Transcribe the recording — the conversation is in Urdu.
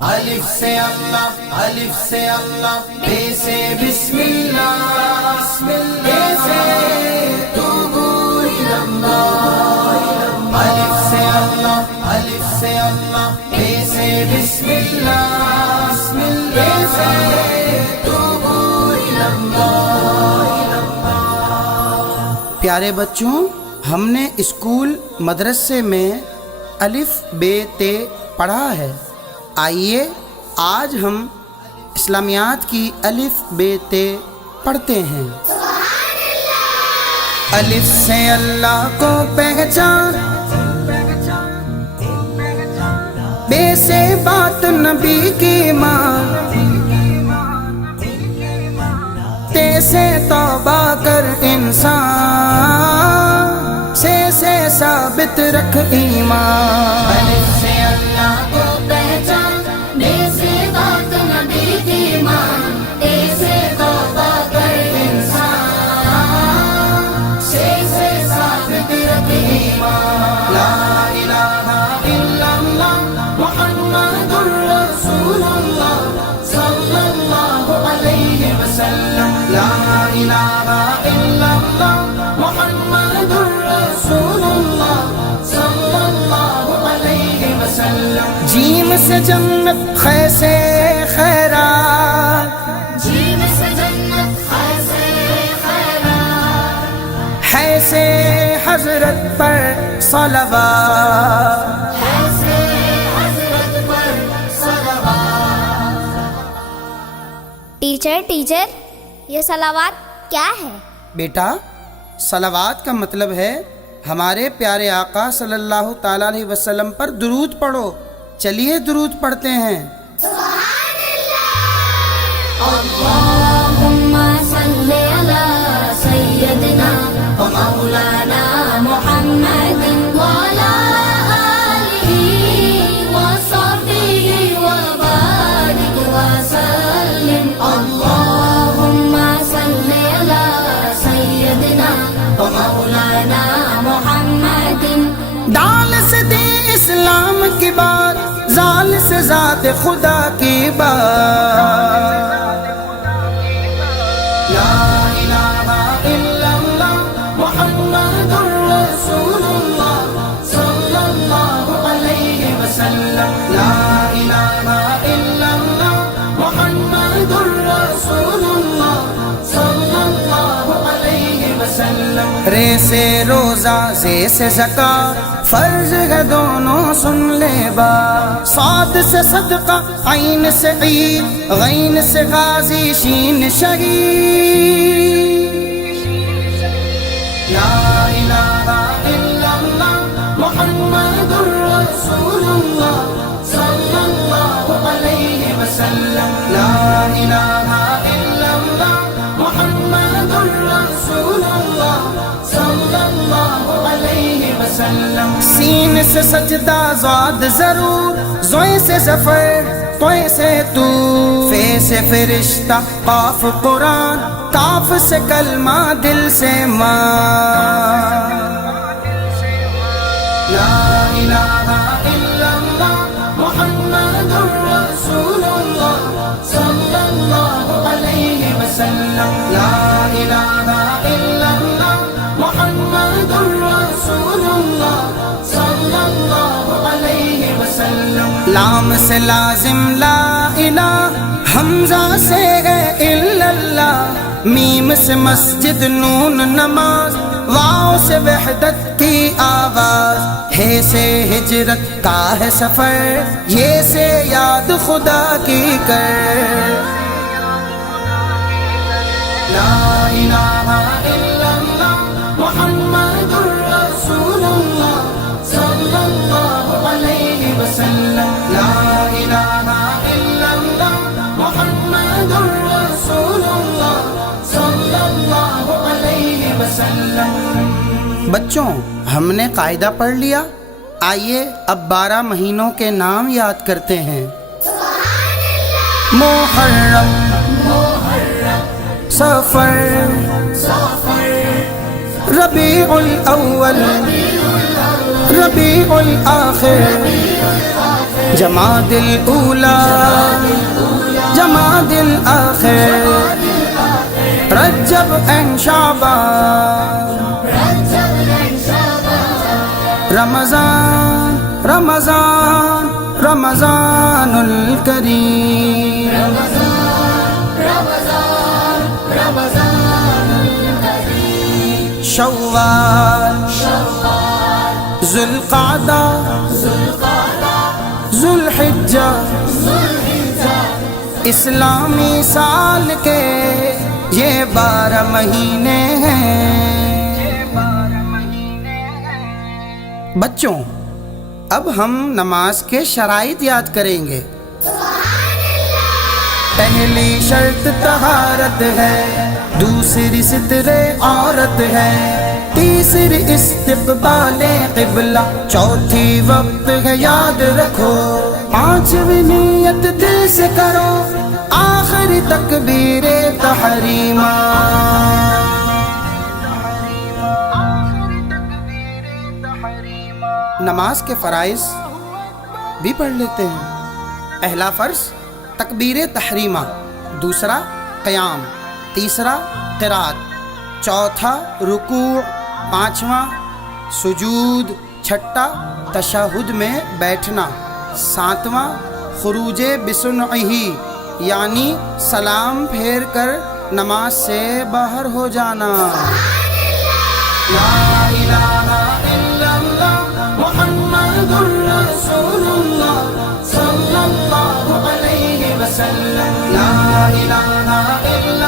الف سے اللہ، الف سے اللہ، بے سے بسم اللہ، بسم اللہ سے توبو الی اللہ۔ الف سے اللہ، الف سے اللہ، بے سے بسم اللہ، بسم اللہ سے توبو الی اللہ۔ پیارے بچوں، ہم نے اسکول مدرسے میں الف بے تے پڑھا ہے۔ آئیے آج ہم اسلامیات کی الف بے تے پڑھتے ہیں۔ الف سے اللہ کو پہچان، بے سے بات نبی کی مان، تے سے توبہ کر انسان، سے ثابت رکھ ایمان۔ الف سے اللہ کو پہچان، بے سے بات نبی کی مان، تے سے توبہ کر انسان، سے ثابت رکھ ایمان۔ لا الہ الا اللہ محمد رسول اللہ صلی اللہ علیہ وسلم۔ لا الہ الا اللہ محمد رسول اللہ صلی اللہ علیہ وسلم۔ جیم سے جنت، خے سے خیرات، جیم سے جنت، خے سے خیرات، ہے سے حضرت پر صلوات۔ ہے سے حضرت پر صلوات۔ ٹیچر یہ صلوات کیا ہے؟ بیٹا، صلوات کا مطلب ہے ہمارے پیارے آقا صلی اللہ تعالیٰ علیہ وسلم پر درود پڑھو۔ چلیے درود پڑھتے ہیں۔ اللہم صلی علی سیدنا و مولانا محمد وعلی آلہ و صحبہ و بارک وسلم۔ اللہم صلی علی سیدنا و مولانا محمد۔ دال سے دے اسلام کی بات، زال سے ذات خدا کی بات۔ لا الہ الا اللہ محمد رسول اللہ صلی اللہ علیہ وسلم۔ لا الہ الا اللہ محمد رسول اللہ صلی اللہ علیہ وسلم۔ رے سے روزہ، زے سے زکات، فرض ہے دونوں سن لے با۔ صاد سے صدقہ، عین سے عید، غین سے غازی، شین شہید۔ لا الہ الا اللہ محمد رسول اللہ صلی اللہ علیہ وسلم۔ لا الہ الا اللہ محمد رسول اللہ صلی اللہ علیہ وسلم۔ سین سے سجدہ، زاد ضرور، زوئے سے ظفر، توئے سے تو، فے سے فرشتہ، قاف قرآن، کاف سے کلمہ، دل سے ماں۔ لا الہ الا اللہ محمد رسول اللہ صلی اللہ علیہ وسلم۔ لا الہ الا اللہ محمد رسول اللہ صلی اللہ علیہ وسلم۔ لام سے لازم، لا الہ، حمزہ سے ہے الا اللہ، میم سے مسجد، نون نماز، واو سے وحدت کی آواز، ہے سے ہجرت کا ہے سفر، یہ سے یاد خدا کی کر۔ لا الہ الا اللہ محمد رسول اللہ صلی اللہ علیہ وسلم۔ لا الہ الا اللہ محمد رسول اللہ صلی اللہ علیہ وسلم۔ بچوں، ہم نے قاعدہ پڑھ لیا۔ آئیے اب 12 مہینوں کے نام یاد کرتے ہیں۔ محرم، صفر، ربیع الاول، ربیع الاخر، جماد الاولا جماد الاخر رجب اینڈ شعبان رمضان رمضان رمضان الکریم شوال ذوالقعدہ ذوالحجہ اسلامی سال کے یہ 12 مہینے ہیں۔ بچوں، اب ہم نماز کے شرائط یاد کریں گے۔ پہلی شرط طہارت ہے، دوسری ستر عورت ہے، تیسری استقبال قبلہ، چوتھی وقت ہے یاد رکھو، پانچویں نیت دل سے کرو، آخری تکبیر تحریمہ۔ نماز کے فرائض بھی پڑھ لیتے ہیں۔ پہلا فرض تکبیر تحریمہ، دوسرا قیام، تیسرا قرات، چوتھا رکوع، پانچواں سجود، چھٹا تشہد میں بیٹھنا، ساتواں خروج بسنعہ یعنی سلام پھیر کر نماز سے باہر ہو جانا۔ لا الہ الا اللہ محمد رسول اللہ صلی اللہ علیہ وسلم۔ لا الہ الا